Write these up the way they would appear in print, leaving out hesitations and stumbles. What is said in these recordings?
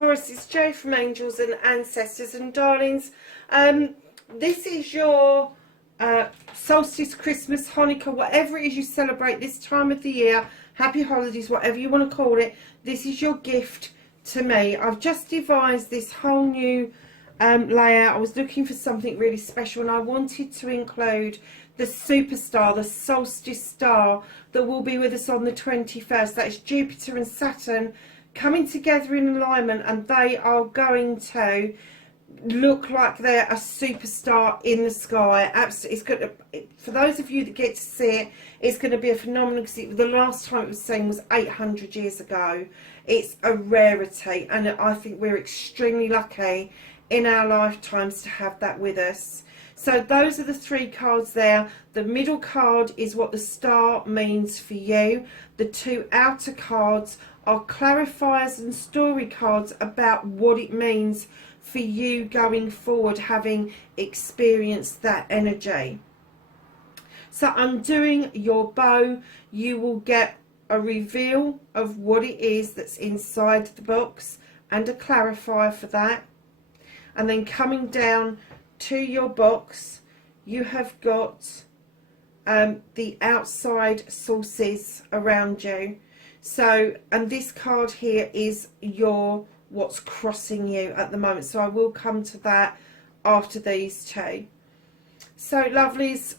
Taurus, it's Jo from Angels and Ancestors, and darlings, this is your solstice, Christmas, Hanukkah, whatever it is you celebrate this time of the year. Happy holidays, whatever you want to call it. This is your gift to me. I've just devised this whole new layout. I was looking for something really special, and I wanted to include the superstar, the solstice star that will be with us on the 21st. That is Jupiter and Saturn coming together in alignment, and they are going to look like they're a superstar in the sky. Absolutely, it's going to, for those of you that get to see it, it's going to be a phenomenon, because the last time it was seen was 800 years ago. It's a rarity, and I think we're extremely lucky in our lifetimes to have that with us. So those are the three cards there. The middle card is what the star means for you. The two outer cards are clarifiers and story cards about what it means for you going forward, having experienced that energy. So undoing your bow, you will get a reveal of what it is that's inside the box and a clarifier for that. And then coming down to your box, you have got the outside sources around you. So, and this card here is your what's crossing you at the moment. So I will come to that after these two. So lovelies,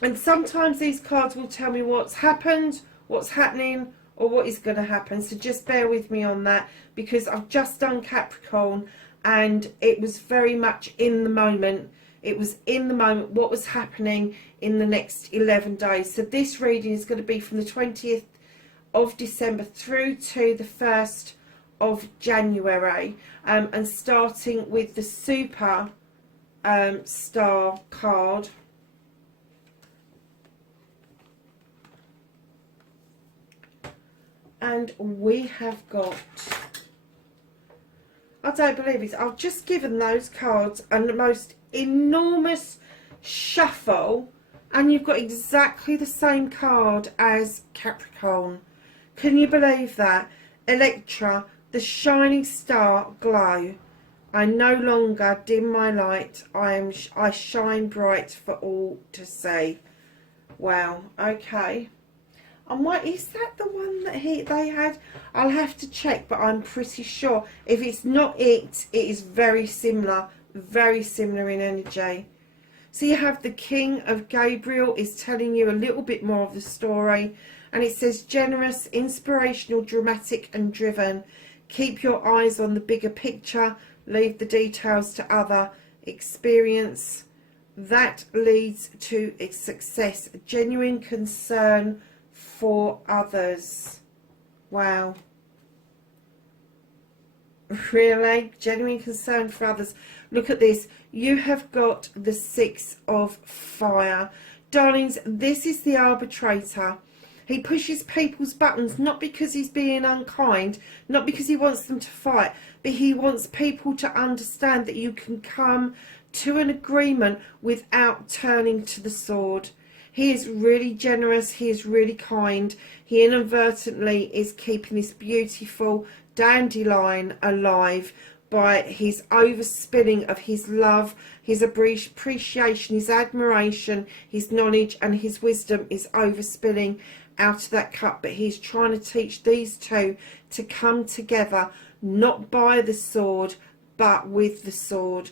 and sometimes these cards will tell me what's happened, what's happening, or what is going to happen. So just bear with me on that, because I've just done Capricorn and it was very much in the moment. It was in the moment what was happening in the next 11 days. So this reading is going to be from the 20th of December through to the 1st of January, and starting with the super star card. And we have got, I don't believe it, I've just given those cards a most enormous shuffle, and you've got exactly the same card as Capricorn. Can you believe that? Electra, the shining star glow. I no longer dim my light. I shine bright for all to see. Wow. Okay. And what is that? The one that they had? I'll have to check, but I'm pretty sure. If it's not it, it is very similar. Very similar in energy. So you have the King of Gabriel is telling you a little bit more of the story. And it says, generous, inspirational, dramatic and driven. Keep your eyes on the bigger picture. Leave the details to other experience. That leads to success. Genuine concern for others. Wow. Really? Genuine concern for others. Look at this. You have got the Six of Fire. Darlings, this is the arbitrator. He pushes people's buttons, not because he's being unkind, not because he wants them to fight, but he wants people to understand that you can come to an agreement without turning to the sword. He is really generous. He is really kind. He inadvertently is keeping this beautiful dandelion alive by his overspilling of his love, his appreciation, his admiration, his knowledge and his wisdom is overspilling out of that cup. But he's trying to teach these two to come together, not by the sword, but with the sword.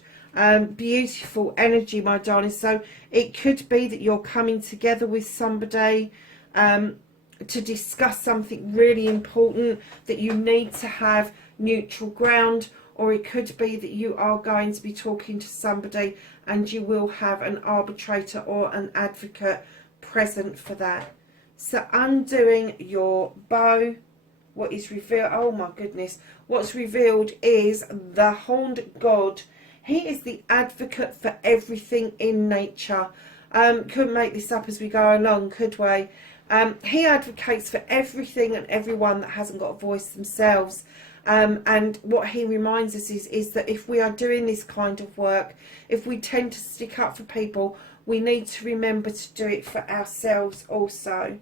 Beautiful energy, my darling. So it could be that you're coming together with somebody to discuss something really important, that you need to have neutral ground, or it could be that you are going to be talking to somebody and you will have an arbitrator or an advocate present for that. So undoing your bow, what is revealed, oh my goodness, what's revealed is the horned god. He is the advocate for everything in nature. Couldn't make this up as we go along, could we? He advocates for everything and everyone that hasn't got a voice themselves. And what he reminds us is that if we are doing this kind of work, if we tend to stick up for people, we need to remember to do it for ourselves also.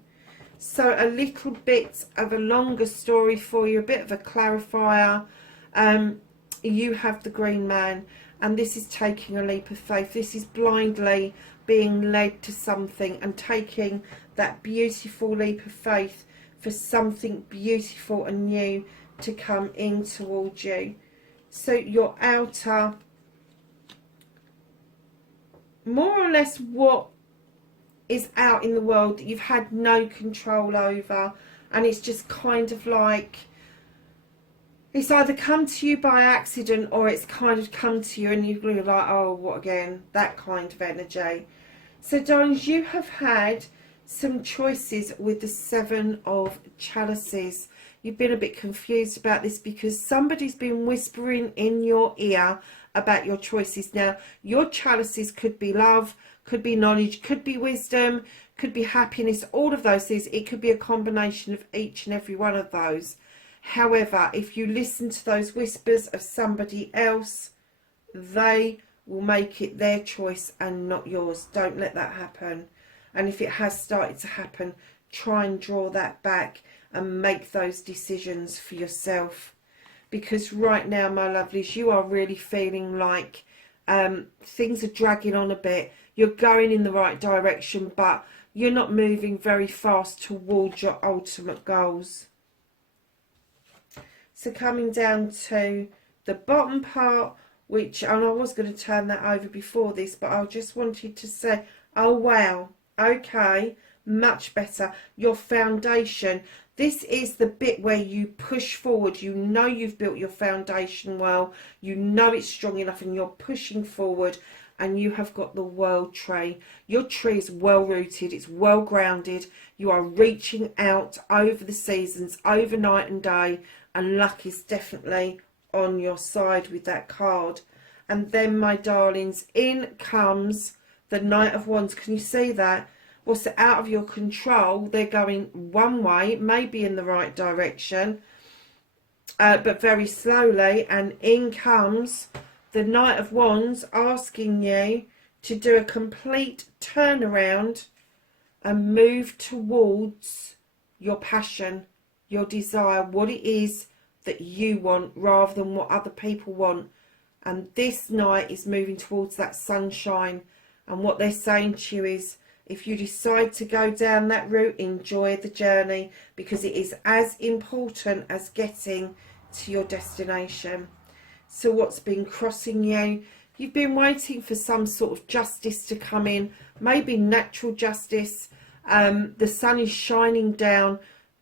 So a little bit of a longer story for you, a bit of a clarifier. You have the Green Man, and this is taking a leap of faith. This is blindly being led to something and taking that beautiful leap of faith for something beautiful and new to come in towards you. So your outer, more or less what is out in the world that you've had no control over, and it's just kind of like it's either come to you by accident or it's kind of come to you and you're like, oh, what again? That kind of energy. So darlings, you have had some choices with the Seven of Chalices. You've been a bit confused about this because somebody's been whispering in your ear about your choices. Now, your chalices could be love, could be knowledge, could be wisdom, could be happiness, all of those things. It could be a combination of each and every one of those. However, if you listen to those whispers of somebody else, they will make it their choice and not yours. Don't let that happen. And if it has started to happen, try and draw that back and make those decisions for yourself. Because right now, my lovelies, you are really feeling like things are dragging on a bit. You're going in the right direction, but you're not moving very fast towards your ultimate goals. So coming down to the bottom part, which, and I was going to turn that over before this, but I just wanted to say, oh wow, okay, much better. Your foundation. This is the bit where you push forward. You know you've built your foundation well. You know it's strong enough and you're pushing forward, and you have got the world tree. Your tree is well rooted. It's well grounded. You are reaching out over the seasons, over night and day, and luck is definitely on your side with that card. And then, my darlings, in comes the Knight of Wands. Can you see that? What's out of your control? They're going one way, maybe in the right direction, but very slowly. And in comes the Knight of Wands asking you to do a complete turnaround and move towards your passion, your desire, what it is that you want rather than what other people want. And this Knight is moving towards that sunshine. And what they're saying to you is, if you decide to go down that route, enjoy the journey, because it is as important as getting to your destination. So what's been crossing you? You've been waiting for some sort of justice to come in, maybe natural justice. The sun is shining down,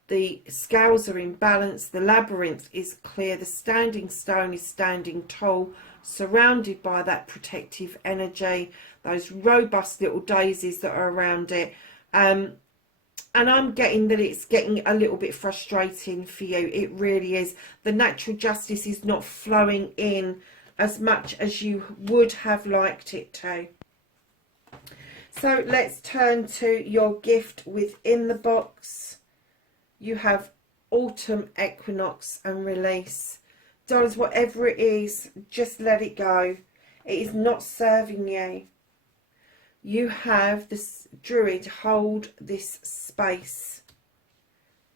the scales are in balance, the labyrinth is clear, the standing stone is standing tall, surrounded by that protective energy, those robust little daisies that are around it. And I'm getting that it's getting a little bit frustrating for you. It really is. The natural justice is not flowing in as much as you would have liked it to. So let's turn to your gift within the box. You have autumn equinox and release. Darlings, whatever it is, just let it go. It is not serving you. You have this Druid hold this space.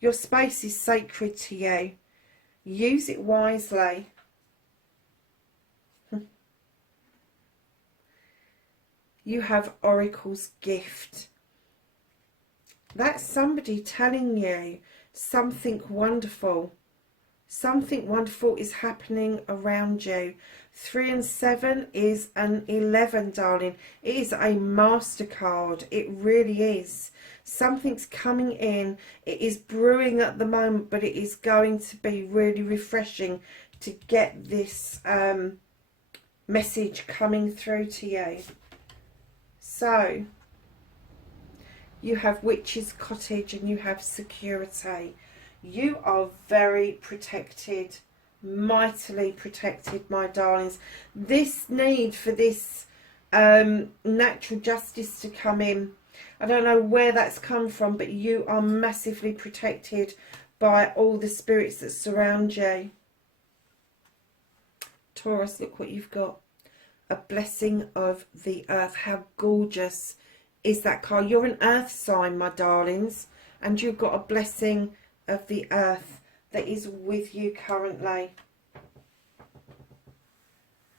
Your space is sacred to you. Use it wisely. You have Oracle's gift. That's somebody telling you something wonderful. Something wonderful is happening around you. 3 and 7 is an 11, darling. It is a MasterCard. It really is. Something's coming in. It is brewing at the moment, but it is going to be really refreshing to get this message coming through to you. So, you have Witch's Cottage and you have security. You are very protected, mightily protected, my darlings. This need for this natural justice to come in, I don't know where that's come from, but you are massively protected by all the spirits that surround you. Taurus, look what you've got. A blessing of the earth. How gorgeous is that card? You're an earth sign, my darlings, and you've got a blessing of the earth that is with you currently.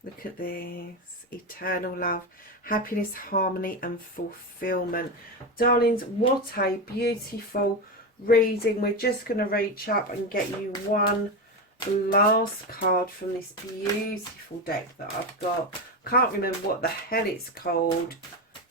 Look at this. Eternal love, happiness, harmony and fulfillment. Darlings, what a beautiful reading. We're just going to reach up and get you one last card from this beautiful deck that I've got. Can't remember what the hell it's called.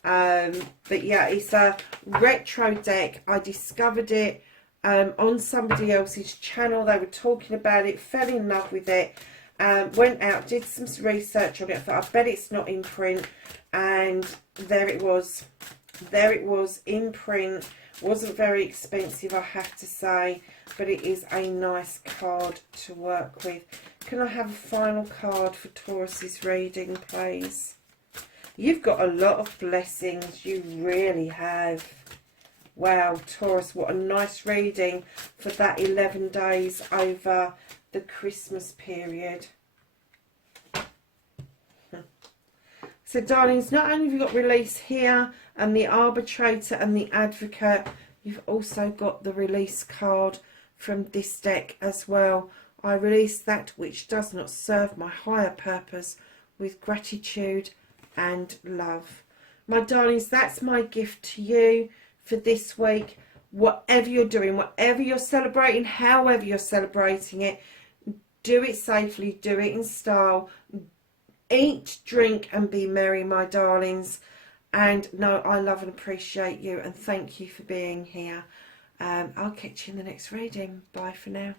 But yeah, it's a retro deck. I discovered it on somebody else's channel. They were talking about it, fell in love with it. Went out, did some research on it. I thought, I bet it's not in print, and there it was. There it was in print. Wasn't very expensive, I have to say, but it is a nice card to work with. Can I have a final card for Taurus's reading, please? You've got a lot of blessings, you really have. Wow, Taurus, what a nice reading for that 11 days over the Christmas period. So darlings, not only have you got release here and the arbitrator and the advocate, you've also got the release card from this deck as well. I release that which does not serve my higher purpose with gratitude and love. My darlings, that's my gift to you for this week. Whatever you're doing, whatever you're celebrating, however you're celebrating it, do it safely, do it in style. Eat, drink and be merry, my darlings. And no, I love and appreciate you, and thank you for being here. I'll catch you in the next reading. Bye for now.